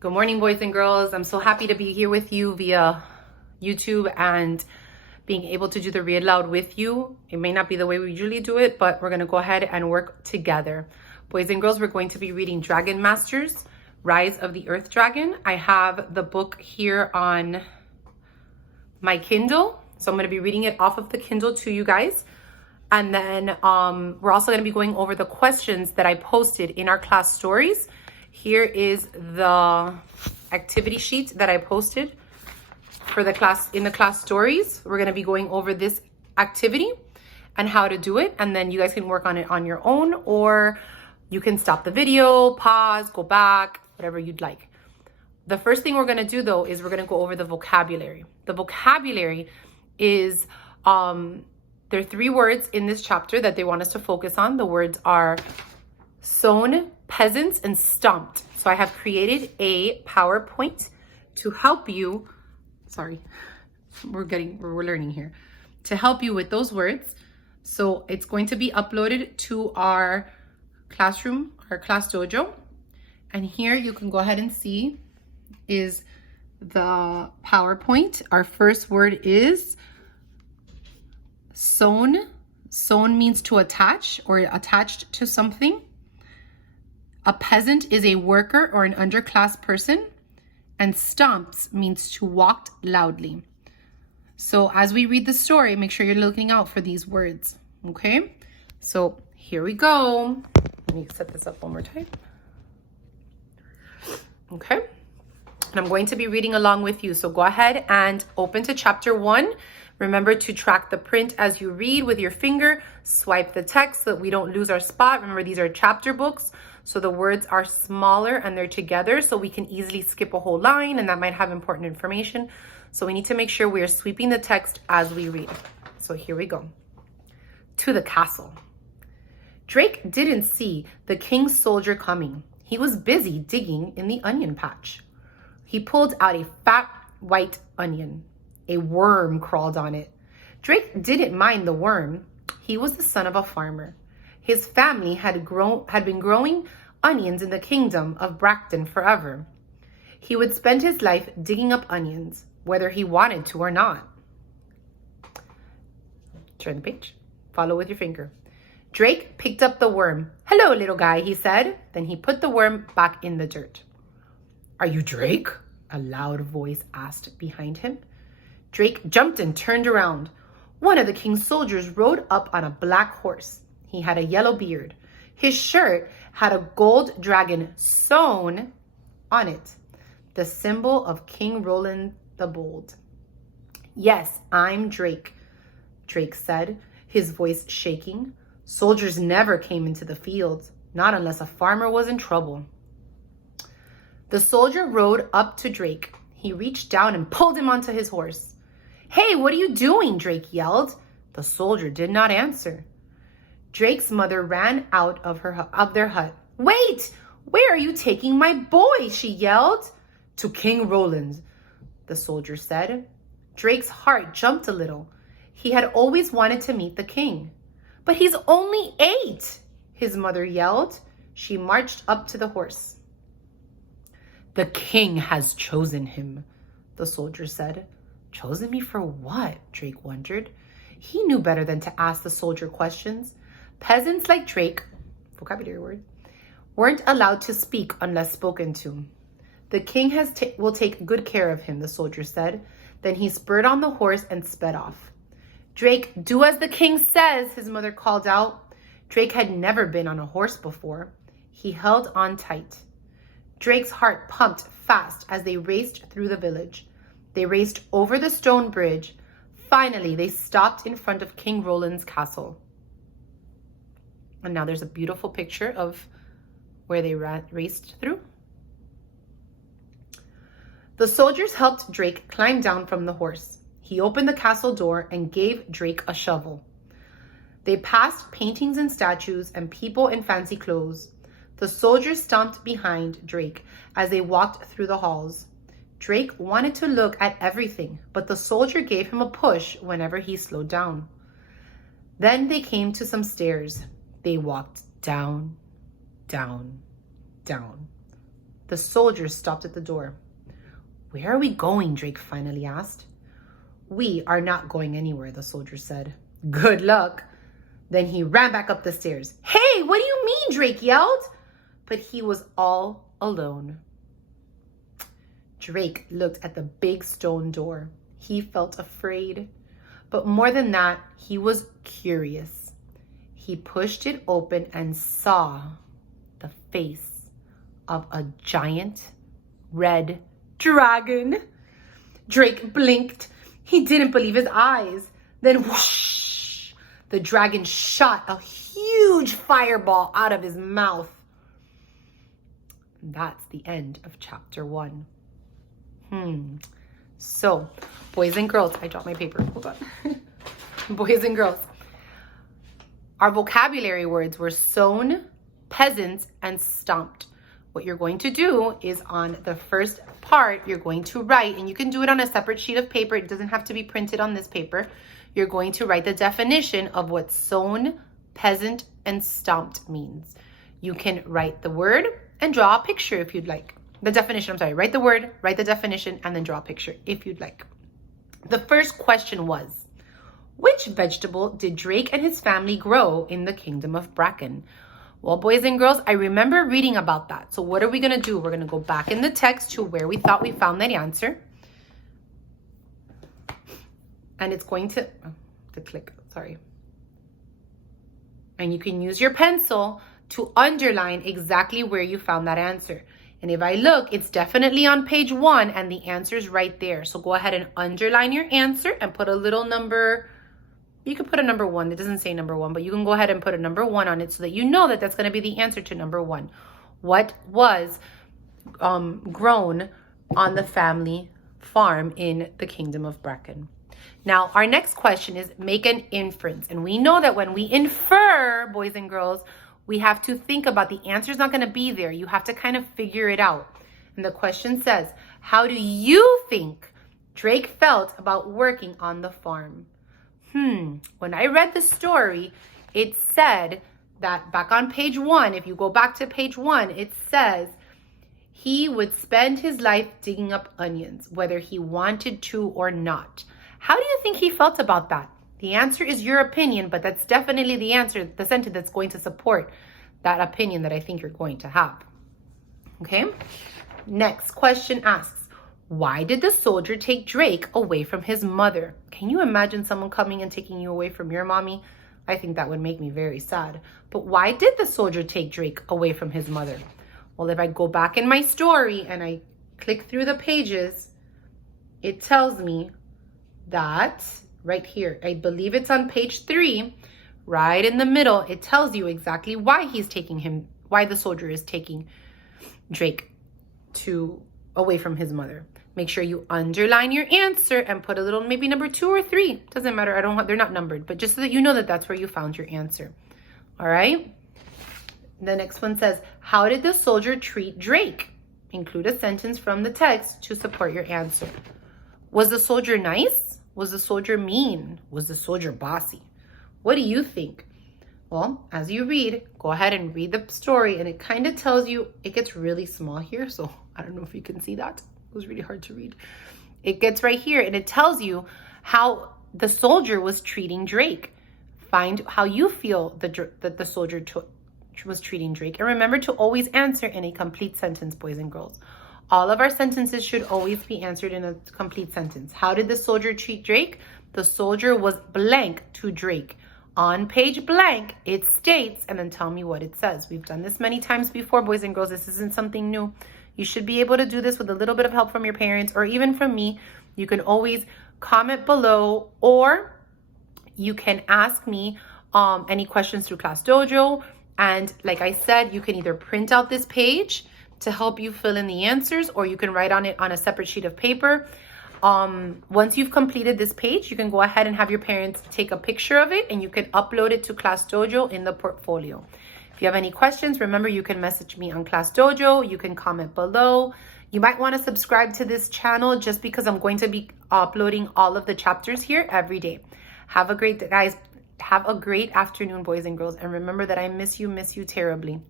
Good morning, boys and girls. I'm so happy to be here with you via YouTube and being able to do the read aloud with you. It may not be the way we usually do it, but we're going to go ahead and work together. Boys and girls, we're going to be reading Dragon Masters, Rise of the Earth Dragon. I have the book here on my Kindle, so I'm going to be reading it off of the Kindle to you guys. And then we're also going to be going over the questions that I posted in our class stories. Here is the activity sheet that I posted for the class in the class stories. We're going to be going over this activity and how to do it. And then you guys can work on it on your own, or you can stop the video, pause, go back, whatever you'd like. The first thing we're going to do though is we're going to go over the vocabulary. The vocabulary is, there are 3 words in this chapter that they want us to focus on. The words are sown, peasants, and stomped. So I have created a PowerPoint to help you. Sorry, we're learning here. To help you with those words. So it's going to be uploaded to our classroom, our class dojo. And here you can go ahead and see is the PowerPoint. Our first word is sewn. Sewn means to attach or attached to something. A peasant is a worker or an underclass person. And stomps means to walk loudly. So as we read the story, make sure you're looking out for these words, okay? So here we go. Let me set this up one more time. Okay. And I'm going to be reading along with you. So go ahead and open to chapter 1. Remember to track the print as you read with your finger. Swipe the text so that we don't lose our spot. Remember, these are chapter books, so the words are smaller and they're together, so we can easily skip a whole line, and that might have important information. So we need to make sure we are sweeping the text as we read. So here we go. To the castle. Drake didn't see the king's soldier coming. He was busy digging in the onion patch. He pulled out a fat white onion. A worm crawled on it. Drake didn't mind the worm. He was the son of a farmer. His family had been growing onions in the kingdom of Bracton forever. He would spend his life digging up onions, whether he wanted to or not. Turn the page. Follow with your finger. Drake picked up the worm. "Hello, little guy," he said. Then he put the worm back in the dirt. "Are you Drake?" a loud voice asked behind him. Drake jumped and turned around. One of the king's soldiers rode up on a black horse. He had a yellow beard. His shirt had a gold dragon sewn on it, the symbol of King Roland the Bold. "Yes, I'm Drake," Drake said, his voice shaking. Soldiers never came into the fields, not unless a farmer was in trouble. The soldier rode up to Drake. He reached down and pulled him onto his horse. "Hey, what are you doing?" Drake yelled. The soldier did not answer. Drake's mother ran out of their hut. "Wait! Where are you taking my boy?" she yelled. "To King Roland," the soldier said. Drake's heart jumped a little. He had always wanted to meet the king. "But he's only 8, his mother yelled. She marched up to the horse. "The king has chosen him," the soldier said. "Chosen me for what?" Drake wondered. He knew better than to ask the soldier questions. Peasants like Drake, vocabulary word, weren't allowed to speak unless spoken to. "The king will take good care of him," the soldier said. Then he spurred on the horse and sped off. "Drake, do as the king says," his mother called out. Drake had never been on a horse before. He held on tight. Drake's heart pumped fast as they raced through the village. They raced over the stone bridge. Finally, they stopped in front of King Roland's castle. And now there's a beautiful picture of where they raced through. The soldiers helped Drake climb down from the horse. He opened the castle door and gave Drake a shovel. They passed paintings and statues and people in fancy clothes. The soldiers stomped behind Drake as they walked through the halls. Drake wanted to look at everything, but the soldier gave him a push whenever he slowed down. Then they came to some stairs. They walked down, down, down. The soldiers stopped at the door. Where are we going? Drake finally asked. We are not going anywhere, the soldier said. Good luck. Then he ran back up the stairs. Hey, what do you mean? Drake yelled. But he was all alone. Drake looked at the big stone door. He felt afraid. But more than that, he was curious. He pushed it open and saw the face of a giant red dragon. Drake blinked. He didn't believe his eyes. Then whoosh, the dragon shot a huge fireball out of his mouth. That's the end of chapter 1. So, boys and girls, I dropped my paper. Hold on. Boys and girls, our vocabulary words were sown, peasant, and stomped. What you're going to do is on the first part, you're going to write, and you can do it on a separate sheet of paper. It doesn't have to be printed on this paper. You're going to write the definition of what sown, peasant, and stomped means. You can write the word and draw a picture if you'd like. The definition, I'm sorry, write the word, write the definition, and then draw a picture if you'd like. The first question was, which vegetable did Drake and his family grow in the kingdom of Bracken? Well, boys and girls, I remember reading about that. So what are we going to do? We're going to go back in the text to where we thought we found that answer. And it's going to click, sorry. And you can use your pencil to underline exactly where you found that answer. And if I look, it's definitely on page 1 and the answer's right there. So go ahead and underline your answer and put a little number. You could put a number 1. It doesn't say number 1, but you can go ahead and put a number 1 on it so that you know that that's going to be the answer to number 1. What was grown on the family farm in the kingdom of Bracken? Now, our next question is make an inference. And we know that when we infer, boys and girls, we have to think about the answer's not going to be there. You have to kind of figure it out. And the question says, how do you think Drake felt about working on the farm? When I read the story, it said that back on page 1, if you go back to page 1, it says he would spend his life digging up onions, whether he wanted to or not. How do you think he felt about that? The answer is your opinion, but that's definitely the answer, the sentence that's going to support that opinion that I think you're going to have. Okay? Next question asks, why did the soldier take Drake away from his mother? Can you imagine someone coming and taking you away from your mommy? I think that would make me very sad. But why did the soldier take Drake away from his mother? Well, if I go back in my story and I click through the pages, it tells me that right here, I believe it's on page 3, right in the middle, it tells you exactly why why the soldier is taking Drake away from his mother. Make sure you underline your answer and put a little, maybe number 2 or 3. Doesn't matter. They're not numbered, but just so that you know that that's where you found your answer. All right. The next one says, how did the soldier treat Drake? Include a sentence from the text to support your answer. Was the soldier nice? Was the soldier mean? Was the soldier bossy? What do you think? Well, as you read, go ahead and read the story, and it kind of tells you, it gets really small here, so I don't know if you can see that. It was really hard to read. It gets right here, and it tells you how the soldier was treating Drake. Find how you feel that the soldier was treating Drake. And remember to always answer in a complete sentence, boys and girls. All of our sentences should always be answered in a complete sentence. How did the soldier treat Drake? The soldier was blank to Drake. On page blank, it states, and then tell me what it says. We've done this many times before, boys and girls. This isn't something new. You should be able to do this with a little bit of help from your parents or even from me. You can always comment below, or you can ask me any questions through Class Dojo. And like I said, you can either print out this page to help you fill in the answers, or you can write on it on a separate sheet of paper. Once you've completed this page, you can go ahead and have your parents take a picture of it, and you can upload it to Class Dojo in the portfolio. If you have any questions, remember you can message me on Class Dojo. You can comment below. You might want to subscribe to this channel just because I'm going to be uploading all of the chapters here every day. Have a great day, guys. Have a great afternoon, boys and girls. And remember that I miss you terribly.